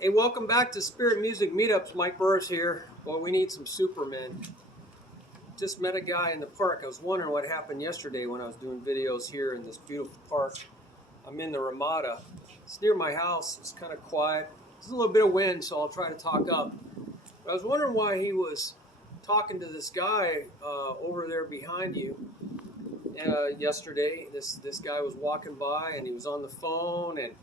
Hey, welcome back to Spirit Music Meetups. Mike Burris here. Well, we need some supermen. Just met a guy in the park. I was wondering what happened yesterday when I was doing videos here in this beautiful park. I'm in the Ramada. It's near my house. It's kind of quiet. There's a little bit of wind, so I'll try to talk up. But I was wondering why he was talking to this guy over there behind you yesterday. This guy was walking by and he was on the phone, and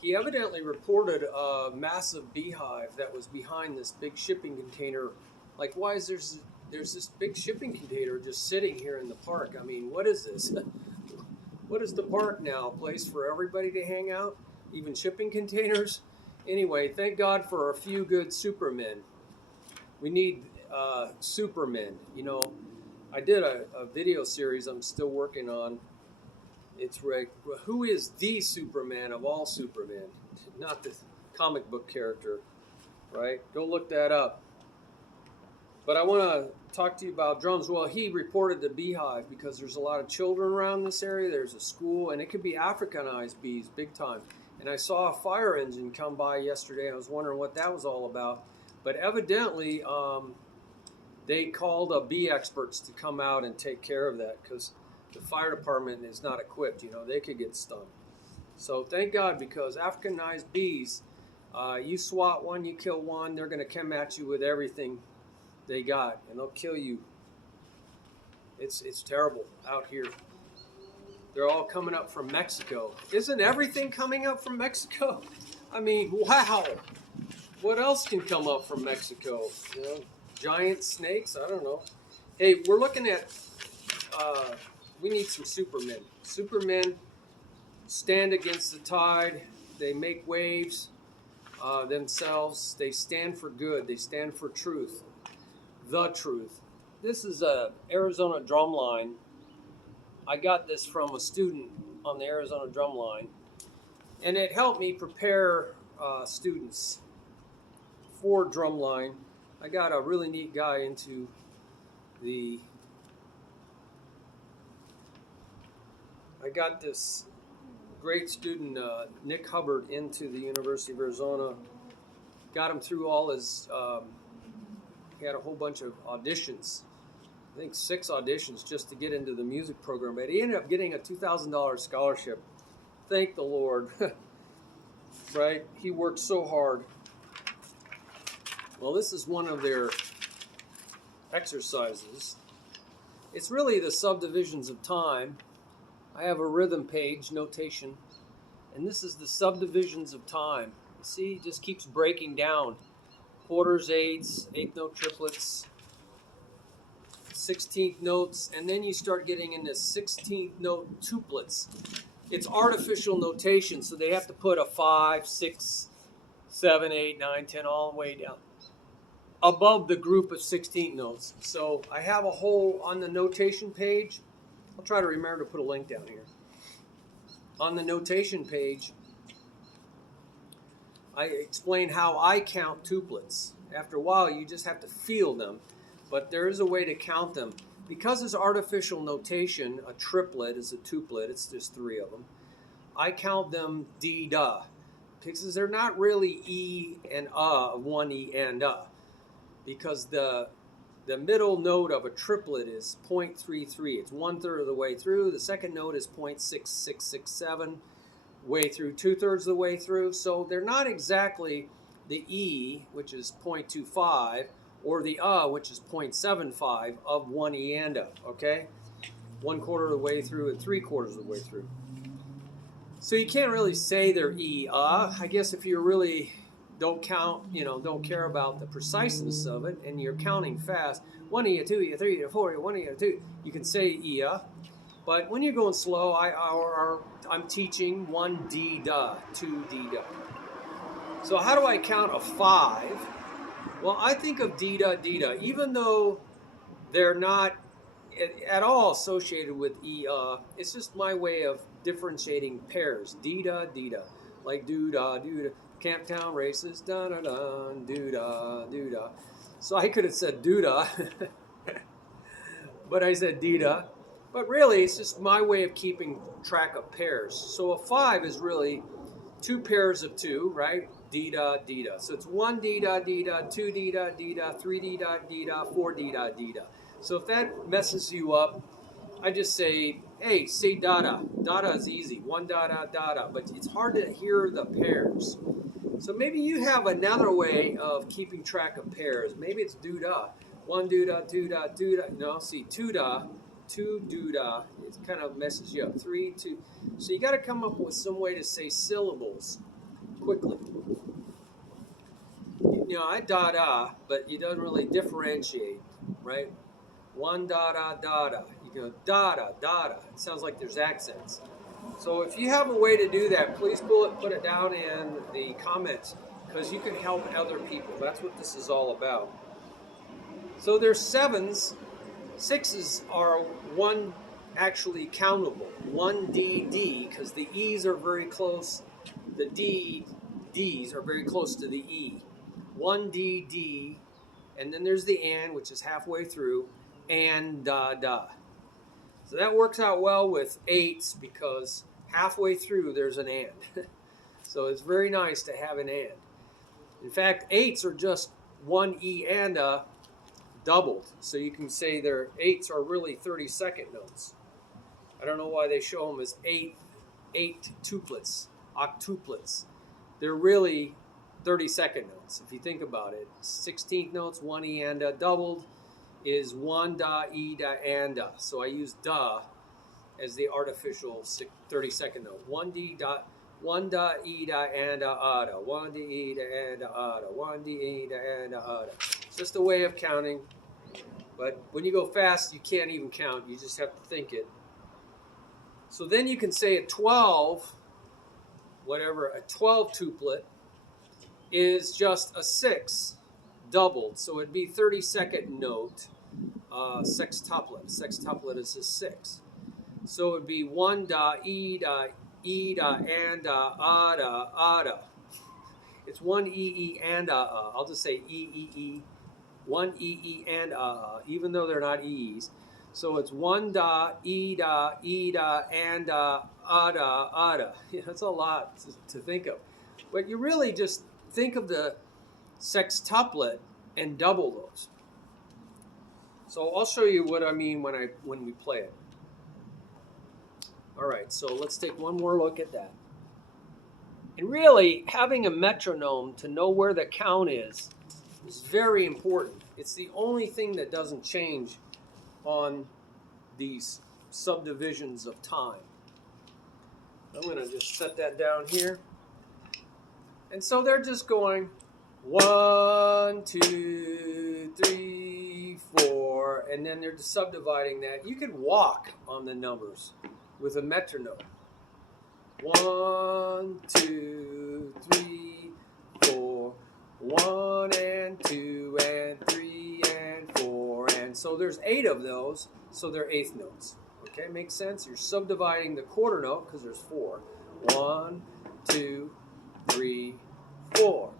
he evidently reported a massive beehive that was behind this big shipping container. Like, why is there's this big shipping container just sitting here in the park? I mean, what is this? What is the park now? A place for everybody to hang out? Even shipping containers? Anyway, thank God for a few good supermen. We need supermen. You know, I did a video series I'm still working on. It's who is the Superman of all Supermen? Not the comic book character, right? Go look that up. But I want to talk to you about drums. Well, he reported the beehive because there's a lot of children around this area. There's a school, and it could be Africanized bees, big time. And I saw a fire engine come by yesterday. I was wondering what that was all about. But evidently, they called bee experts to come out and take care of that because the fire department is not equipped. You know, they could get stung. So thank God, because Africanized bees, you swat one, you kill one, they're going to come at you with everything they got, and they'll kill you. It's terrible out here. They're all coming up from Mexico. Isn't everything coming up from Mexico? I mean, wow. What else can come up from Mexico? You know, giant snakes? I don't know. Hey, we're looking at... we need some supermen. Supermen stand against the tide. They make waves themselves. They stand for good. They stand for truth. The truth. This is a Arizona Drumline. I got this from a student on the Arizona Drumline, and it helped me prepare students for Drumline. I got a really neat guy into the... I got this great student, Nick Hubbard, into the University of Arizona. Got him through all his, he had a whole bunch of auditions. I think 6 auditions just to get into the music program. But he ended up getting a $2,000 scholarship. Thank the Lord. Right? He worked so hard. Well, this is one of their exercises. It's really the subdivisions of time. I have a rhythm page, notation, and this is the subdivisions of time. You see, it just keeps breaking down. Quarters, eighths, eighth note triplets, 16th notes, and then you start getting into 16th note tuplets. It's artificial notation, so they have to put a 5, 6, 7, 8, 9, 10, all the way down above the group of 16th notes. So I have a whole, on the notation page, I'll try to remember to put a link down here. On the notation page, I explain how I count tuplets. After a while, you just have to feel them, but there is a way to count them. Because it's artificial notation, a triplet is a tuplet, it's just 3 of them. I count them D-da, because they're not really E and one E and because the middle note of a triplet is 0.33. It's 1/3 of the way through. The second note is 0.6667 way through, 2/3 of the way through. So they're not exactly the E, which is 0.25, or the which is 0.75 of 1 E and okay? 1/4 of the way through and 3/4 of the way through. So you can't really say they're E, I guess if you really don't count, you know, don't care about the preciseness of it, and you're counting fast, 1 E, 2 E, 3 E, 4 E, 1 E, 2, you can say E, but when you're going slow, I'm teaching 1 D da, 2 D da. So how do I count a 5? Well, I think of D da, D da, even though they're not at all associated with E, it's just my way of differentiating pairs, D da, D da, like do da, do da. Camptown races, da-da-da, doo-da, doo-da. So I could have said doo-da, but I said dee-da. But really, it's just my way of keeping track of pairs. So a 5 is really 2 pairs of 2, right? D da D da. So it's 1 D da D da, 2 D da D da, 3 D da D da, 4 D da D da. So if that messes you up, I just say, hey, say da da. Da da is easy. 1 da da da da. But it's hard to hear the pairs. So maybe you have another way of keeping track of pairs. Maybe it's do da. 1 do da, 2 da, 2 da. No, see, 2 da, 2 do da. It kind of messes you up. 3, 2. So you got to come up with some way to say syllables quickly. You know, I da da, but it doesn't really differentiate, right? 1 da da da da. You go da da da da. It sounds like there's accents. So if you have a way to do that, please put it down in the comments, because you can help other people. That's what this is all about. So there's 7s. 6s are 1 actually countable. 1 D D, because the E's are very close. The D's are very close to the E. 1 D D, and then there's the and, which is halfway through, and da da. So that works out well with 8s, because halfway through there's an and. So it's very nice to have an and. In fact, 8s are just 1 E and a doubled. So you can say their 8s are really 32nd notes. I don't know why they show them as 8 tuplets, octuplets. They're really 32nd notes, if you think about it. 16th notes, 1 E and a doubled is 1 da, E da, and da. So I use da as the artificial 32nd note. 1 D da, 1 da, E da, and da, 1 D, E da, and da, 1 D, E da, and da. It's just a way of counting. But when you go fast, you can't even count. You just have to think it. So then you can say a 12, whatever, a 12 tuplet is just a 6 doubled. So it'd be 32nd note, sextuplet. Sextuplet is a 6. So it'd be 1 da, E da, and da, da. It's 1 E, and I'll just say E. 1 E, and even though they're not E's. So it's 1 da, E da, and da. Yeah, that's a lot to think of. But you really just think of the sextuplet and double those. So I'll show you what I mean when we play it. All right, so let's take one more look at that. And really, having a metronome to know where the count is very important. It's the only thing that doesn't change on these subdivisions of time. I'm going to just set that down here. And so they're just going 1, 2, 3, 4, and then they're just subdividing that. You can walk on the numbers with a metronome. 1, 2, 3, 4. 1 and 2 and 3 and 4, and so there's 8 of those, so they're 8th notes. Okay, makes sense? You're subdividing the quarter note because there's 4. 1, 2, 3, 4.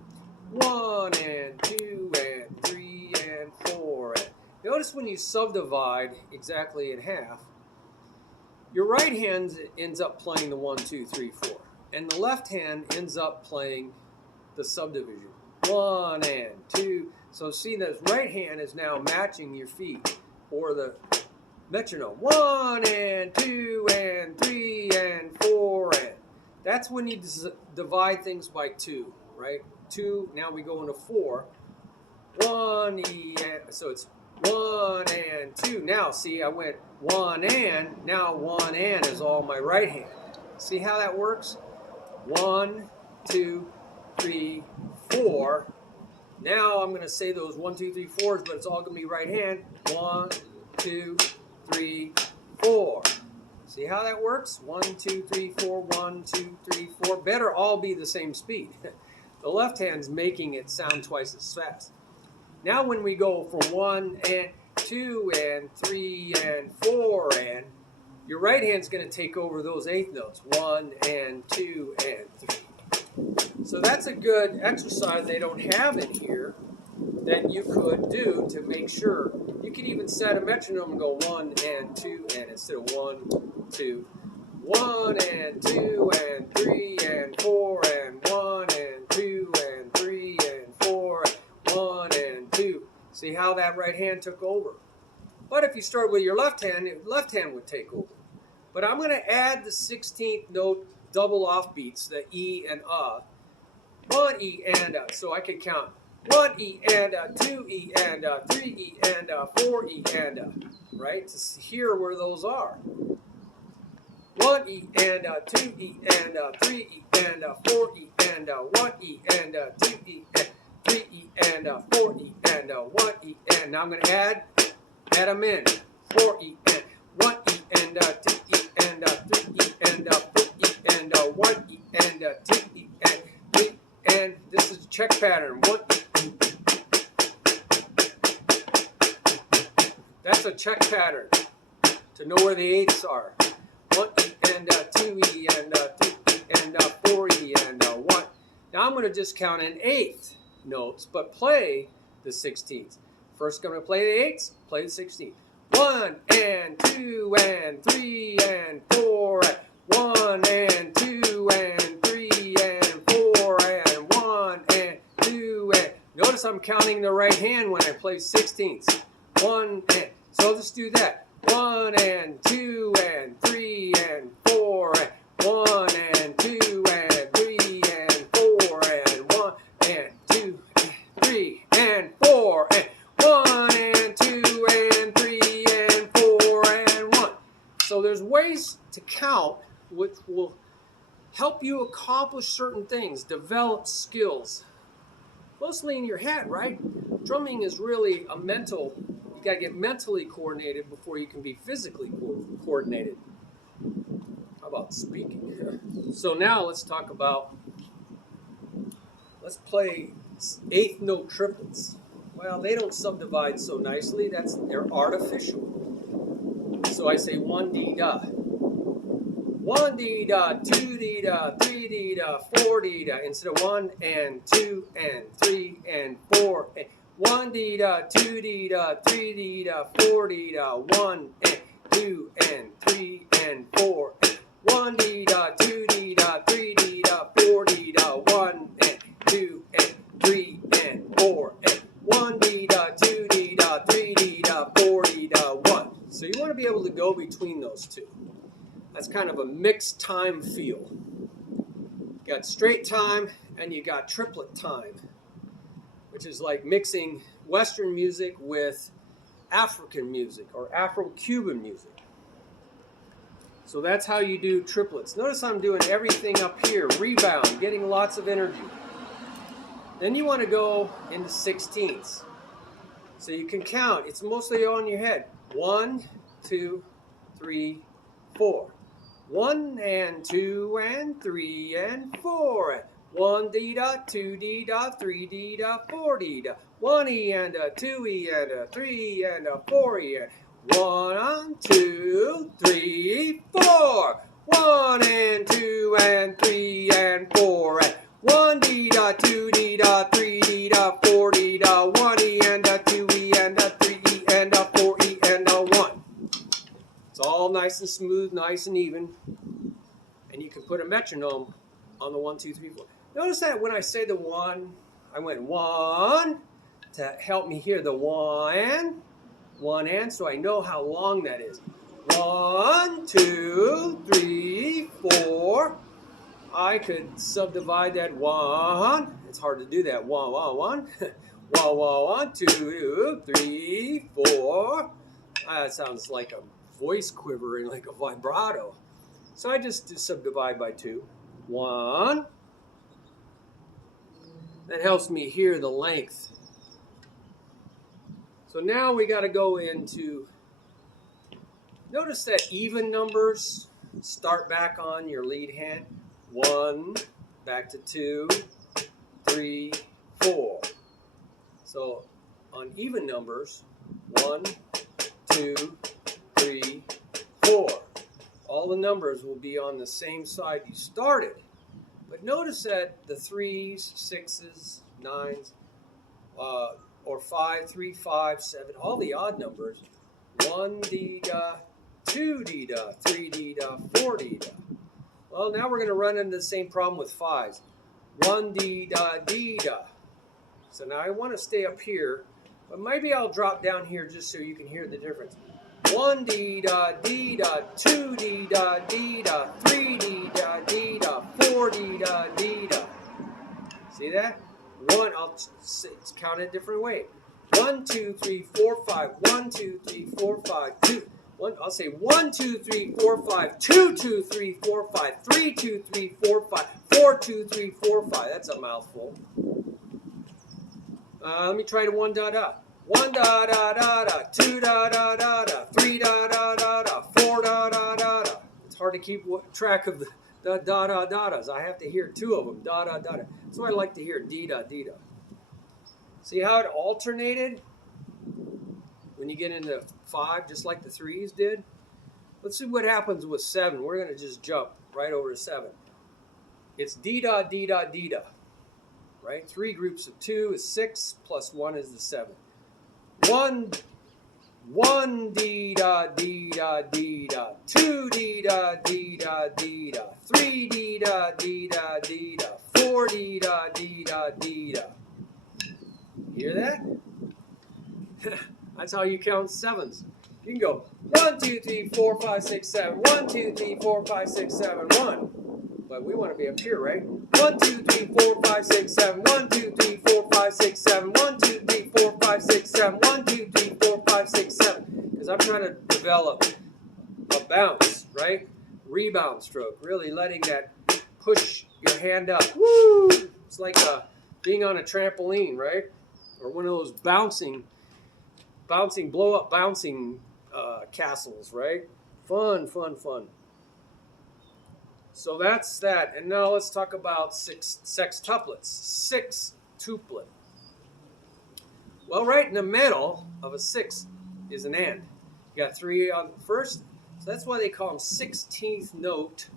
1 and 2 and 3 and 4. And notice when you subdivide exactly in half, your right hand ends up playing the 1, 2, 3, 4, and the left hand ends up playing the subdivision. 1 and 2. So see, that right hand is now matching your feet or the metronome. 1 and 2 and 3 and 4 and. That's when you divide things by 2, right? 2. Now we go into 4. 1 E and, so it's 1 and 2. Now see, I went 1 and. Now 1 and is all my right hand. See how that works? 1, 2, 3, 4. Now I'm going to say those 1, 2, 3, 4s, but it's all going to be right hand. 1, 2, 3, 4. See how that works? 1, 2, 3, 4, 1, 2, 3, 4. Better all be the same speed. The left hand's making it sound twice as fast. Now when we go from 1 and 2 and 3 and 4 and, your right hand's going to take over those 8th notes. 1 and 2 and 3. So that's a good exercise they don't have in here that you could do to make sure. You could even set a metronome and go 1 and 2 and instead of 1, 2. 1 and 2 and 3 and 4 and 1 and 2 and See how that right hand took over? But if you start with your left hand would take over. But I'm going to add the 16th note double offbeats, the E and 1 E and so I can count 1 E and 2 E and 3 E and 4 E and right? To hear where those are. 1 E and 2 E and 3 E and 4 E and 1 E and 2 E and 3 E and 4 E and 1 E and now I'm going to add them in. 4 E and 1 E and 2 E and 3 E and 4 E and 1 E and 2 E and 3 and this is a check pattern. 1 E. That's a check pattern to know where the eighths are. 1 E and 2 E and 3 E and 4 E and 1. Now I'm going to just count in eighth notes, but play the 16ths. First, I'm going to play the eighths, play the 16th. 1 and 2 and 3 and 4 and 1 and 2 and 3 and 4 and 1 and 2 and. Notice I'm counting the right hand when I play 16ths. 1 and. So I'll just do that. 1 and 2 and 3 and 4 and 1 and 2 and 3 and 4 and 1 and 2 and 3 and 4 and 1 and 2 and 3 and 4 and 1. So there's ways to count which will help you accomplish certain things, develop skills. Mostly in your head, right? Drumming is really a mental. You got to get mentally coordinated before you can be physically coordinated. How about speaking? So now let's talk about, let's play eighth note triplets. Well, they don't subdivide so nicely. They're artificial. So I say 1 D da. 1 D da, 2 D da, 3 D da, 4 D da. Instead of 1 and 2 and 3 and 4 and 1 D da, 2 D da, 3 D da, 4 D da, 1 and 2 and 3 and 4 and 1 D da, 2 D da, 3 D da, 4 D da, 1 and 2 and 3 and 4 and 1 D da, 2 D da, 3 D da, 4 D da, 1. So you want to be able to go between those two. That's kind of a mixed time feel. You got straight time and you got triplet time, which is like mixing Western music with African music or Afro-Cuban music. So that's how you do triplets. Notice I'm doing everything up here, rebound, getting lots of energy. Then you want to go into 16ths. So you can count. It's mostly on your head. 1, 2, 3, 4. 1 and 2 and 3 and 4 and 1 D da, 2 D da, 3 D da, 4 D da, 1 E and a 2 E and a 3 and a 4 E and 1, 2, 3, 4. 1 and 2 and 3 and 4 and 1 D da, 2 D da, 3 D da, 4 D da, 1 E and a 2 E and a 3 E and a 4 E and a 1. It's all nice and smooth, nice and even. And you can put a metronome on the 1, 2, 3, 4. Notice that when I say the 1, I went 1 to help me hear the 1 and, so I know how long that is. 1, 2, 3, 4. I could subdivide that 1. It's hard to do that. 1, 1, 1. 1, 1, 2, 3, 4. That sounds like a voice quivering, like a vibrato. So I just subdivide by 2. 1. That helps me hear the length. So now we got to go into, notice that even numbers start back on your lead hand. 1, back to 2, 3, 4. So on even numbers, 1, 2, 3, 4. All the numbers will be on the same side you started. But notice that the 3s, 6s, 9s, or 5, 3, 5, 7, all the odd numbers, 1 D da, 2 D da, 3 D da, 4 D da. Well, now we're going to run into the same problem with 5s. 1 D da, D da. So now I want to stay up here, But maybe I'll drop down here just so you can hear the difference. 1 D da D da, 2 D da D da, 3 D da D da, 4 D da D da. See that? I'll count it a different way. 1 2 3 4 5. 1 2 3 4 5 2. I'll say 1 2 3 4 5. 2 2 3 4 5. 3 2 3 4 5. 4 2 3 4 5. That's a mouthful. Let me try the 1 da da. 1 da da da da, 2 da da da da, 3 da da da da, 4 da da da da. It's hard to keep track of the da da da da's. I have to hear 2 of them. Da da da da. That's why I like to hear D da D da. See how it alternated when you get into 5, just like the 3s did? Let's see what happens with 7. We're going to just jump right over to 7. It's D da D da D da. Right? 3 groups of 2 is 6, plus 1 is the 7. 1 D da D da D da, 2 D da D da D da, 3 D da D da D da, 4 D da D da D da. Hear that? That's how you count 7s. You can go 1 2 3 4 5 6 7, 1 2 3 4 5 6 7 1. But we want to be up here, right? 1 2 3 4 5 6 7, 1 2 3 4 5 6 7, 1 2 3 4 5 6 7, 1 2 3 4 5 6 7. Because I'm trying to develop a bounce, right? Rebound stroke, really letting that push your hand up. Woo! It's like being on a trampoline, right? Or one of those bouncing, blow up bouncing castles, right? Fun, fun, fun. So that's that. And now let's talk about sextuplets. 6 tuplet. Well, right in the middle of a 6 is an and. You got 3 on the first. So that's why they call them 16th note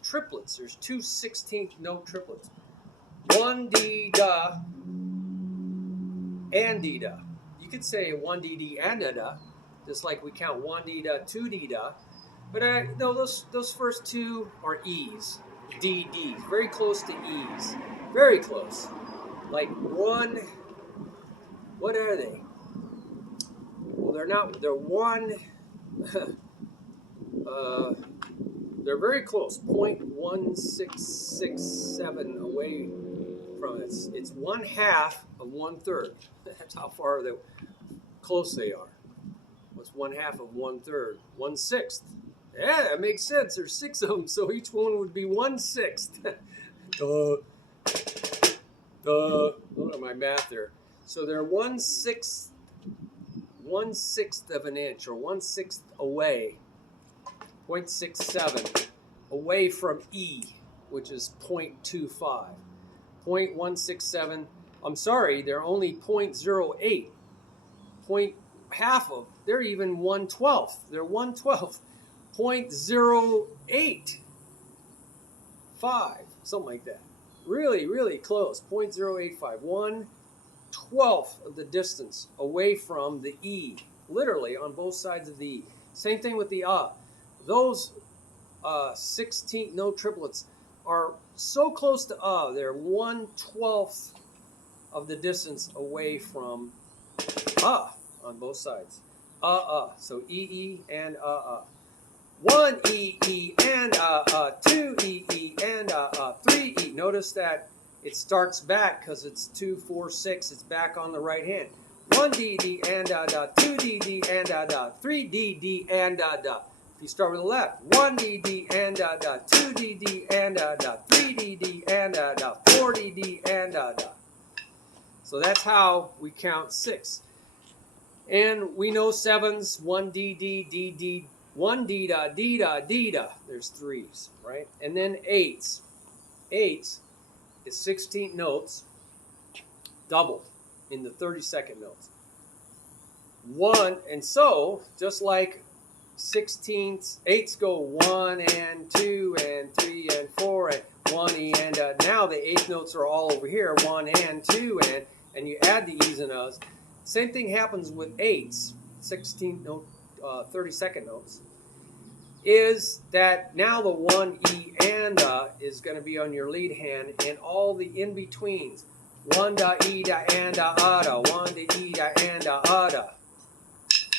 triplets. There's 2 16th note triplets. 1 D da and D da. You could say 1 D D and da da, just like we count 1 D da, 2 D da. But no, those first 2 are E's, D, D, very close to E's, very close. Like 1, what are they? Well, they're not, they're 1, they're very close, 0.1667 away from it. It's 1/2 of 1/3. That's how far close they are. What's 1/2 of 1/3? 1/6. Yeah, that makes sense. There's 6 of them, so each one would be 1/6. Look at my math there. So they're 1/6 of an inch, or 1/6 away, 0.67 away from E, which is 0.25. 0.167. I'm sorry, they're only 0.08. Half of. They're even 1/12. They're 1/12. 0.085, something like that. Really, really close. 0.085. 1/12 of the distance away from the E, literally on both sides of the E. Same thing with the Those 16th note triplets are so close to they're 1/12 of the distance away from on both sides. So E and 1 E and 2 E and 3 E. Notice that it starts back because it's 2, 4, 6. It's back on the right hand. 1 D D and 2 D D and 3 D D and If you start with the left, 1 D D and 2 D D and 3 D D and 4 D D and So that's how we count 6. And we know 7s, 1 D D D D. 1 D da D da D da. There's 3s, right? And then 8s. 8s is 16th notes doubled in the 32nd notes. 1, and so just like 16ths, 8s go 1 and 2 and 3 and 4 and 1 E and now the 8th notes are all over here, 1 and 2 and you add the E's and O's. Same thing happens with 8s, 16th note. 32nd notes, is that now the 1 E and is going to be on your lead hand, and all the in-betweens, 1 da E da and da 1 da E da and da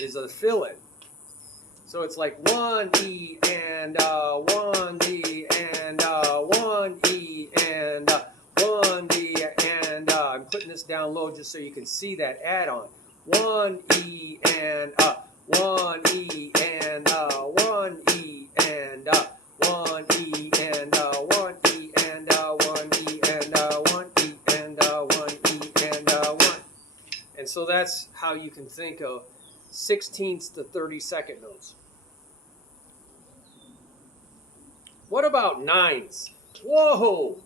is a fill-in. So it's like 1E and 1D and 1E and 1D and I'm putting this down low just so you can see that add-on. 1E and 1E and 1E and 1E and 1E and 1E and 1E and 1E and 1. And so that's how you can think of 16ths to 32nd notes. What about nines? Whoa!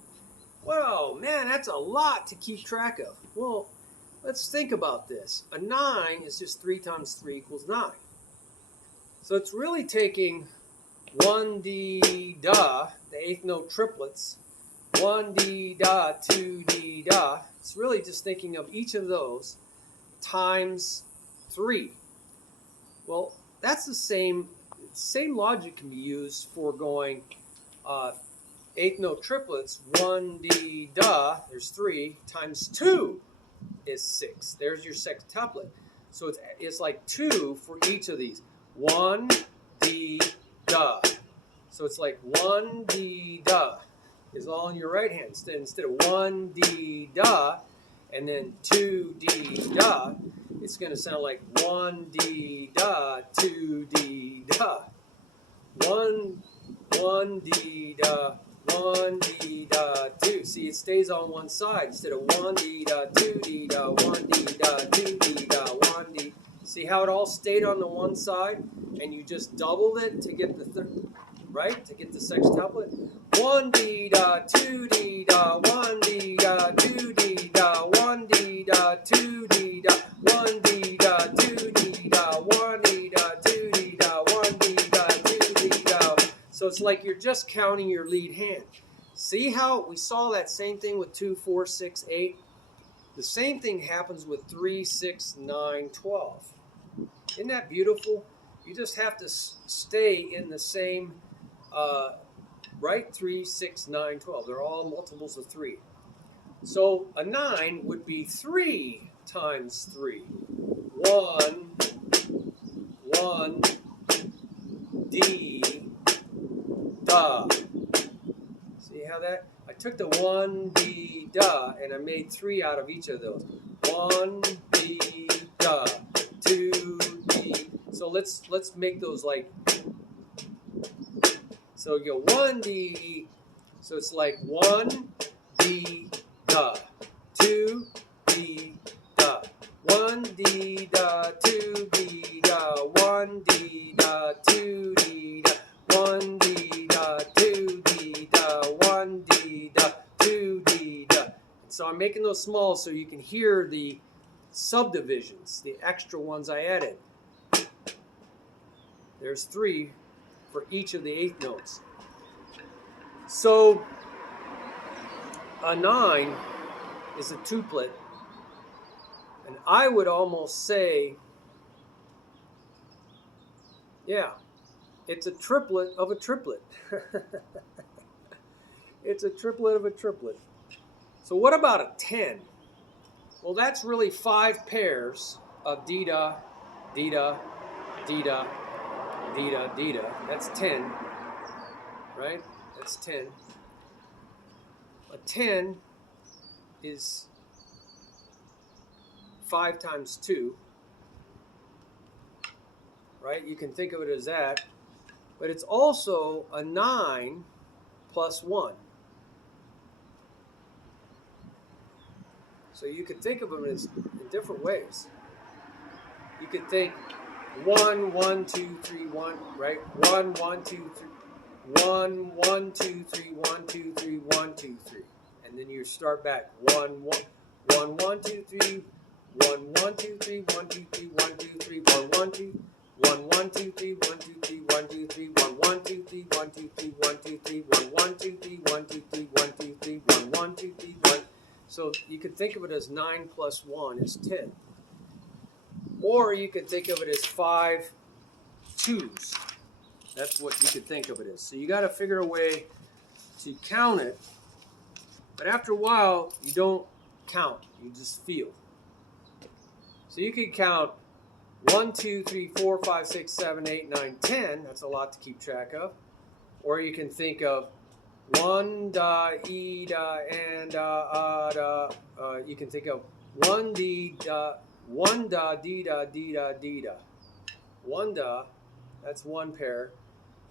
Well, man, that's a lot to keep track of. Well, let's think about this. A 9 is just 3 times 3 equals 9. So it's really taking 1D da, the 8th note triplets, 1D da, 2D da. It's really just thinking of each of those times 3. Well, that's the same logic can be used for going 8th note triplets, 1D da, there's 3, times 2 is 6. There's your sextuplet. So it's like 2 for each of these. 1D da. So it's like 1D da is all in your right hand. Instead of 1D da and then 2D da, it's going to sound like 1D da, 2D da. 1D da, 1D da, 2. See, it stays on one side instead of 1D da, 2D da, 1D da, 2D da, 1D. See how it all stayed on the one side and you just doubled it to get the third, right? To get the sextuplet. 1D da, 2D da, 1D da, 2D da, 1D da, 2D da, 1D da, 2D da, 1D da, 2D da, 1D da, 2D da. So it's like you're just counting your lead hand. See how we saw that same thing with 2, 4, 6, 8? The same thing happens with 3, 6, 9, 12. Isn't that beautiful? You just have to stay in the same, right? 3, 6, 9, 12. They're all multiples of 3. So a 9 would be 3 times 3. 1, D, da. See how that? I took the 1D da and I made 3 out of each of those. 1D da, 2D. So let's make those like. So you go 1D. So it's like 1D da, 2D da, 1D da, 2D da, 1D da, 2D da, 1D da, 2D da, 1D da, 2D da. So I'm making those small so you can hear the subdivisions, the extra ones I added. There's 3 for each of the 8th notes. So a 9 is a tuplet, and I would almost say, yeah, it's a triplet of a triplet. It's a triplet of a triplet. So what about a 10? Well, that's really 5 pairs of D-da, D-da, D-da, D-da, D-da. That's 10, right? That's 10. A 10 is 5 times 2, right? You can think of it as that. But it's also a 9 plus 1. So you could think of them as in different ways. You could think 1, 1, 2, 3, 1, right? 1, 1, 2, 3. 1, 1, 2, 3, 1, 2, 3, 1, 2, 3. And then you start back. 1, 1, 1, 1, 2, 3, 1, 1, 2, 3, 1, 2, 3, 1, 2, 3, 1, 1, 2, 1, 1, 2, 3, 1, 2, 3, 1, 2, 3, 1, 1, 2, 3, 1, 2, 3, 1, 2, 3, 1, 1, 2, 3, 1, 2, 3, 1, 2, 3, 1, 1, 2, 3, 1. So you could think of it as 9 plus 1 is 10. Or you could think of it as 5 twos. That's what you could think of it as. So you got to figure a way to count it. But after a while, you don't count. You just feel. So you could count 1, 2, 3, 4, 5, 6, 7, 8, 9, 10. That's a lot to keep track of. Or you can think of 1 da, e da, and da. You can think of 1 d da, 1 da, d da, d da, d da. 1 da, that's one pair.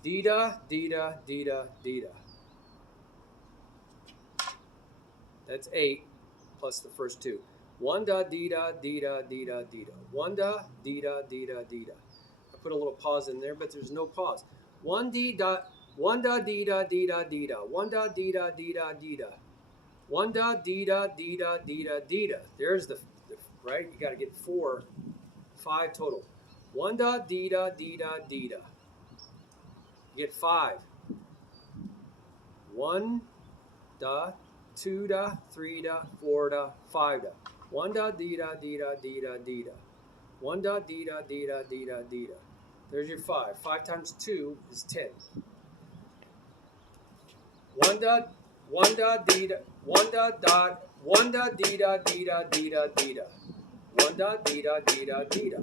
D da, d da, d da, d da. That's 8 plus the first 2. 1 da, d da, d da, d da, d da. 1 da, d da, d da, d da. I put a little pause in there, but there's no pause. 1 d da, 1 da, d da, d da, d da. 1 da, d da, d da, d da. 1 da, d da, d da, d da, d da. There's the right? You got to get 5 total. 1 da, d da, d da, d da. You get 5. 1 da, 2 da, 3 da, 4 da, 5 da. 1 da, d da, d da, d da, d da. 1 da, d da, d da, d da, d da. There's your 5. 5 times 2 is 10. 1 da, 1 da, d da, 1 da, da, 1 da, d da, d da, d da, d da. 1 da, d da, d da, d da.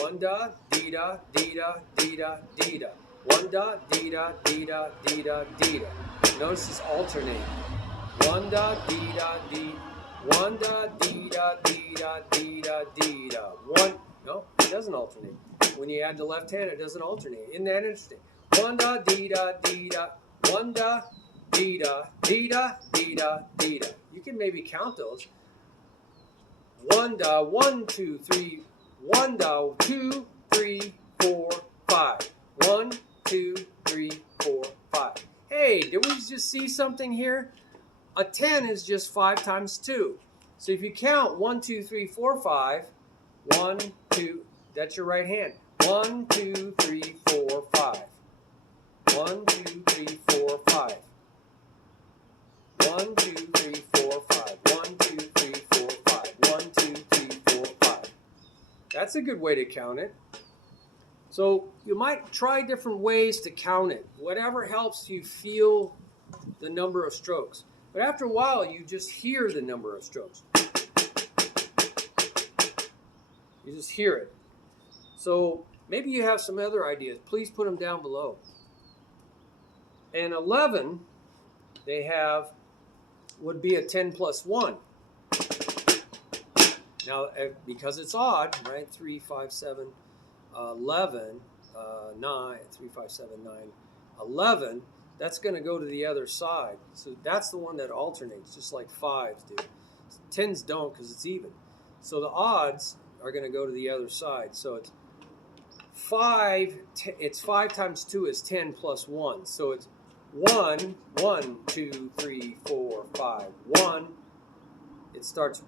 1 da, d da, d da, d da, d da. 1 da, d da, d da, d da, d da. Notice it's alternating. 1 da, d da, d. 1 da, d da, d da, d da, d da. 1. No, it doesn't alternate. When you add the left hand, it doesn't alternate. Isn't that interesting? 1 da, d da, d da. 1 da, d da, d da, d da, d da. You can maybe count those. 1 da, 1, 2, 3. 1 da, 2, 3, 4, 5. 1, 2, 3, 4, 5. Hey, did we just see something here? A 10 is just 5 times 2. So if you count 1, 2, 3, 4, 5, 1, 2, that's your right hand. 1, 2, 3, 4, 5. 1, 2, 3, 4, 5. 1, 2, 3, 4, 5. 1, 2, 3, 4, 5. 1, 2, 3, 4, 5. That's a good way to count it. So you might try different ways to count it. Whatever helps you feel the number of strokes. But after a while, you just hear the number of strokes. You just hear it. So maybe you have some other ideas. Please put them down below. And 11, they have, would be a 10 plus 1. Now, because it's odd, right? 3, 5, 7, 11, 9, 3, 5, 7, 9, 11. That's going to go to the other side. So that's the one that alternates, just like 5s do. 10s don't because it's even. So the odds are going to go to the other side. So it's 5. It's 5 times 2 is 10 plus 1. So it's 1, 1, 2, 3, 4, 5. 1. It starts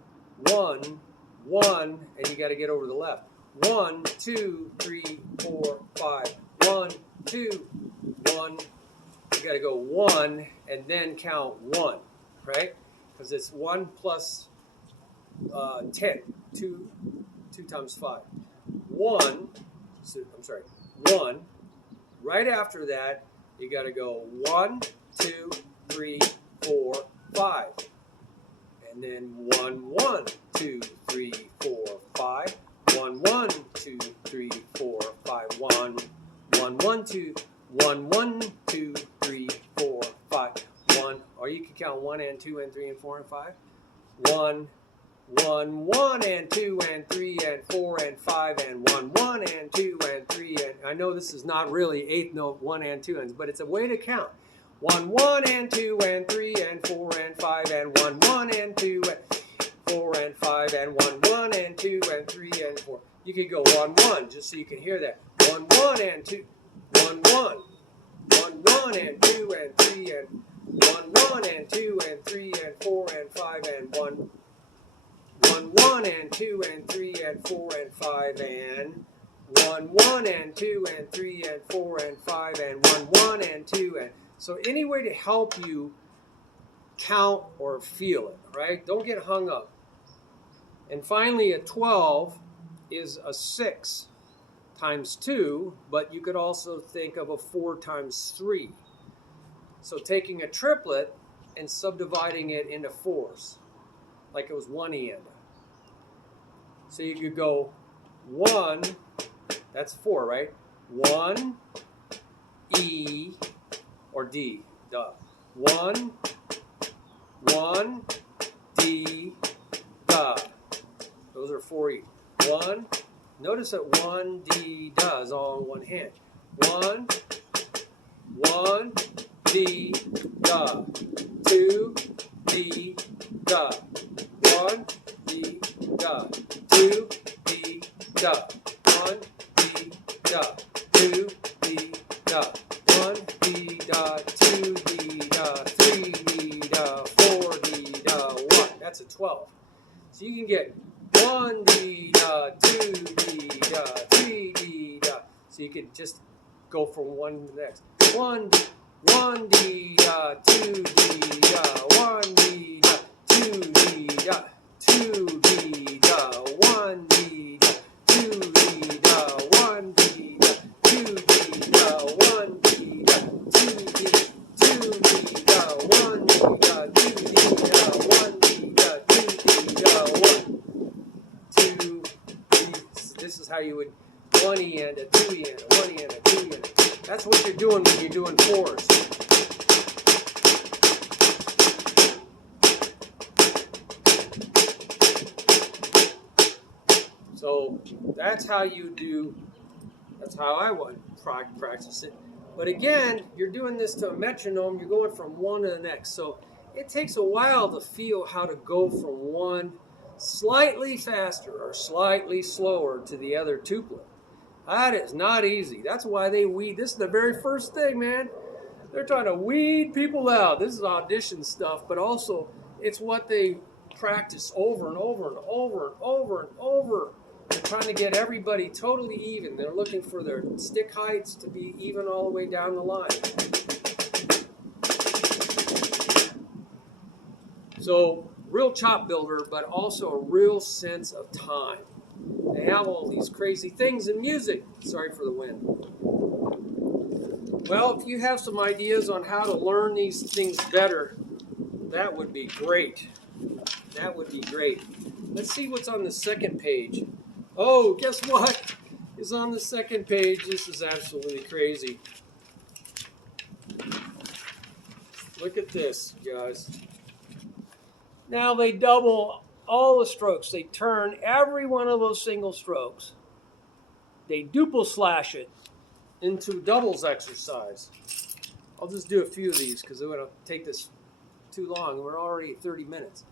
1, 1, and you got to get over to the left. 1, 2, 3, 4, 5. 1, 2, 1. You got to go 1 and then count 1, right? Because it's 1 plus 10. 2 times 5. 1. So, I'm sorry. 1. Right after that, you got to go 1, 2, 3, 4, 5. And then 1, 1, 2, 3, 4, 5. 1, 1, 2, 3, 4, 5. 1, 1, 1, 2, 1, 1, 2, 3, 4, 5. 1, or you can count 1 and 2 and 3 and 4 and 5. 1, 1, 1 and 2 and 3 and 4 and 5 and 1, 1 and 2 and 3 and I know this is not really eighth note 1 and 2 and but it's a way to count. 1, 1 and 2 and 3 and 4 and 5 and 1, 1 and 2 and 4 and 5 and 1, 1 and 2 and 3 and 4. You could go 1, 1 just so you can hear that. 1, 1 and 2. 1, 1. 1, 1 and 2 and 3 and 1, 1 and 2 and 3 and 4 and 5 and 1. 1, 1 and 2 and 3 and 4 and 5 and 1, 1 and 2 and 3 and 4 and 5 and 1, 1 and 2 and so any way to help you count or feel it, right? Don't get hung up. And finally, a 12 is a 6 times 2, but you could also think of a 4 times 3. So taking a triplet and subdividing it into 4s, like it was one and. So you could go 1, that's 4, right? 1, E, or D, duh. 1, 1, D, duh. Those are 4 E. 1, notice that 1, D, duh is all in one hand. 1, 1, D, duh. 2, D, duh. 1, D, duh. 2, D, duh. 1, D, duh. 2, D, duh. 1, D, duh. 2, D, duh. 3, D, duh. 4, D, duh. 1. That's a 12. So you can get 1, D, duh. 2, D, duh. 3, D, duh. So you could just go from one to the next. 1, D, 2, D, 1, D, 2, D, 2, D, 1, D, 2, D, 1, D, 2, D, 1, D, 2, D, 2, D, 1, D, 2, D, 1, D, 2, D, 1, 2, D. This is how you would 1 E and a 2 E and a 1 E and a 2 E and a. That's what you're doing when you're doing 4s. So that's how you do, that's how I would practice it. But again, you're doing this to a metronome, you're going from one to the next. So it takes a while to feel how to go from one slightly faster or slightly slower to the other tuplet. That is not easy. That's why they weed. This is the very first thing, man. They're trying to weed people out. This is audition stuff, but also it's what they practice over and over and over and over and over. They're trying to get everybody totally even. They're looking for their stick heights to be even all the way down the line. So, real chop builder, but also a real sense of time. They have all these crazy things in music. Sorry for the wind. Well, if you have some ideas on how to learn these things better, that would be great. That would be great. Let's see what's on the second page. Oh, guess what is on the second page? This is absolutely crazy. Look at this, guys. Now they double all the strokes. They turn every one of those single strokes. They duple slash it into doubles exercise. I'll just do a few of these because I'm going to take this too long. We're already at 30 minutes.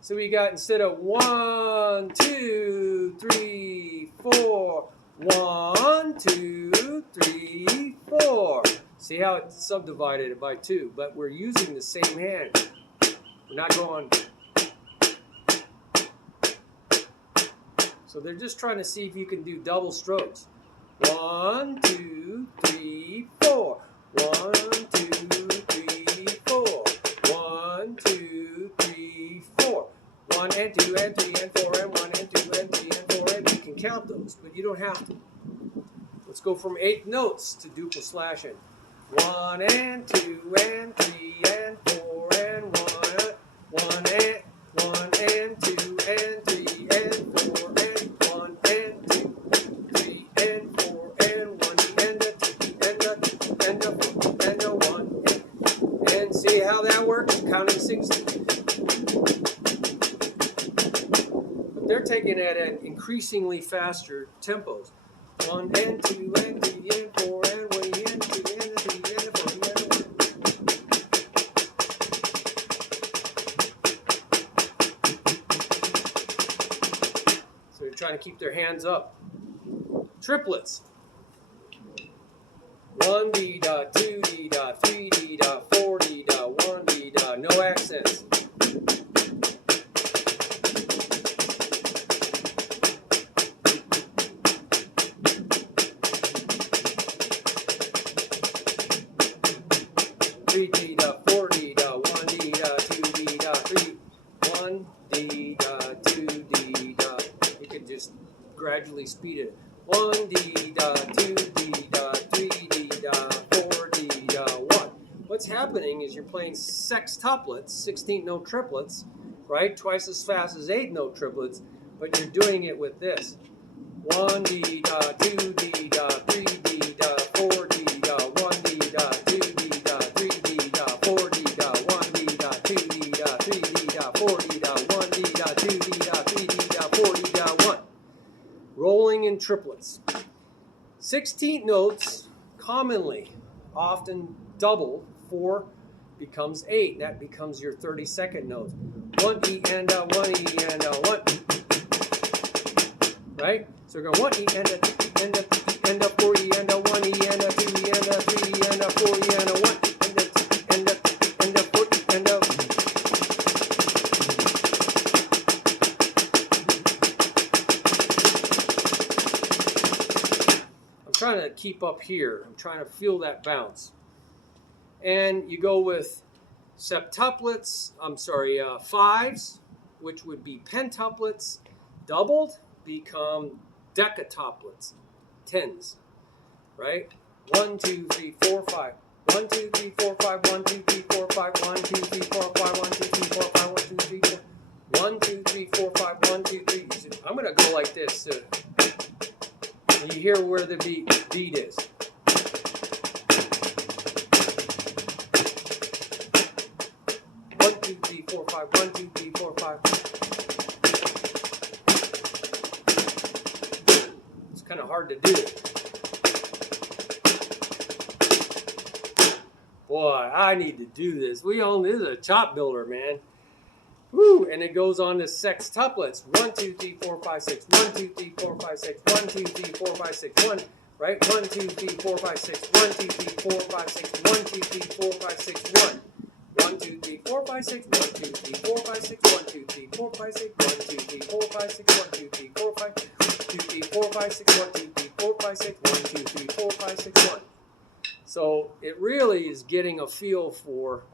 So we got, instead of 1, 2, 3, 4, 1, 2, 3, 4. See how it's subdivided by 2, but we're using the same hand. We're not going. So they're just trying to see if you can do double strokes. 1, 2, 3, 4. 1, 2, 3, 4. 1, 2, 3, 4. 1 and 2 and 3 and 4 and 1 and 2 and 3 and 4 and you can count those, but you don't have to. Let's go from 8 notes to duple slashing. 1 and 2 and 3 and 4 and 1. 1 and 2 and 3 and 4 and 1 and 2, 3 and 4 and 1 and a 2 and a 2 and a 4 and a 1 and see how that works? Counting 16. But they're taking it at increasingly faster tempos. 1 and 2 and 3 and 4 and 1 and 2 and 3 and 4 and 1. So they're trying to keep their hands up. Triplets. 1 D dot, 2 D dot, 3 D dot, 4 D dot, 1 D dot, no accents. D dot, 4 D dot, 1 D dot, 2 D dot, 3, 1 D dot, 2 D dot. You can just gradually speed it. 1 D dot, 2 D dot, 3 D dot, 4 D dot, 1. What's happening is you're playing sextuplets, 16 note triplets, right? Twice as fast as 8 note triplets, but you're doing it with this. 1 D da, 2 D da, 3 D da, 4 D da, 1 D da, 2 D da, 3 D da, 4 D da, 1 D da, 2 D da, 3 D da, 4 D da, 1 D da, 2 D da, 3 D da, 4 D da, 1. Rolling in triplets. 16th notes commonly, often double. 4 becomes 8. That becomes your 32nd note. 1 E and a 1 E and a 1. Right? So we're going 1 E and a 2 E and a 3 E and a 4 E and a 1 E and a 2 E and a 3 E and a 4 E and a 1 E and a 2 E and a 3 E and a 4 E and a. I'm trying to keep up here. I'm trying to feel that bounce. And you go with septuplets, fives, which would be pentuplets. Doubled become decatuplets, tens, right? 1, 2, 3, 4, 5. 1, 2, 3, 4, 5. 1, 2, 3, 4, 5. 1, 2, 3, 4, 5. 1, 2, 3, 4, 5. 1, 2, 3, 4. 1, 2, 3, 4, 5. 1, 2, 3. I'm going to go like this. And you hear where the beat is. One, two, three, four, five. 1, 2, 3, 4, 5. It's kind of hard to do. Boy, I need to do this. This is a chop builder, man. Woo! And it goes on to sextuplets. 1, 2, 3, 4, 5, 6. 1, 2, 3, 4, 5, 6. 1, 2, 3, 4, 5, 6. 1. Right? 1, 2, 3, 4, 5, 6. 1, 2, 3, 4, 5, 6. 1, 2, 3, 4, 5, 6. 1. 1, 2, 3, 4, 5, 6. 1, 2, 3, 4, 5, 6. 1, 2, 3, 4, 5, 6. 1, 2, 3, 4, 5, 6. 1, 2, 3, 4, 5. 2, 3, 4, 5, 6. 1, 2, 3, 4, 5, 6. 1, 2, 3, 4, 5, 6. 1. So it really is getting a feel for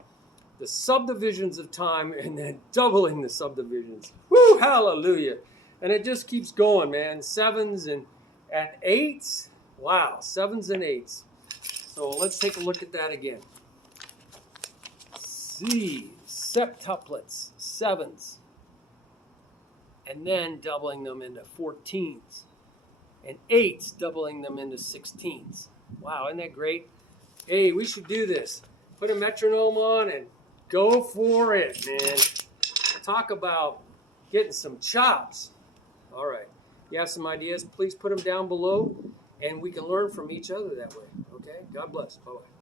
the subdivisions of time and then doubling the subdivisions. Woo, hallelujah. And it just keeps going, man. 7s and 8s. Wow, 7s and 8s. So let's take a look at that again. C, septuplets, 7s. And then doubling them into 14s. And 8s, doubling them into 16s. Wow, isn't that great? Hey, we should do this. Put a metronome on and go for it, man. Talk about getting some chops. All right. You have some ideas, please put them down below, and we can learn from each other that way. Okay? God bless. Bye-bye.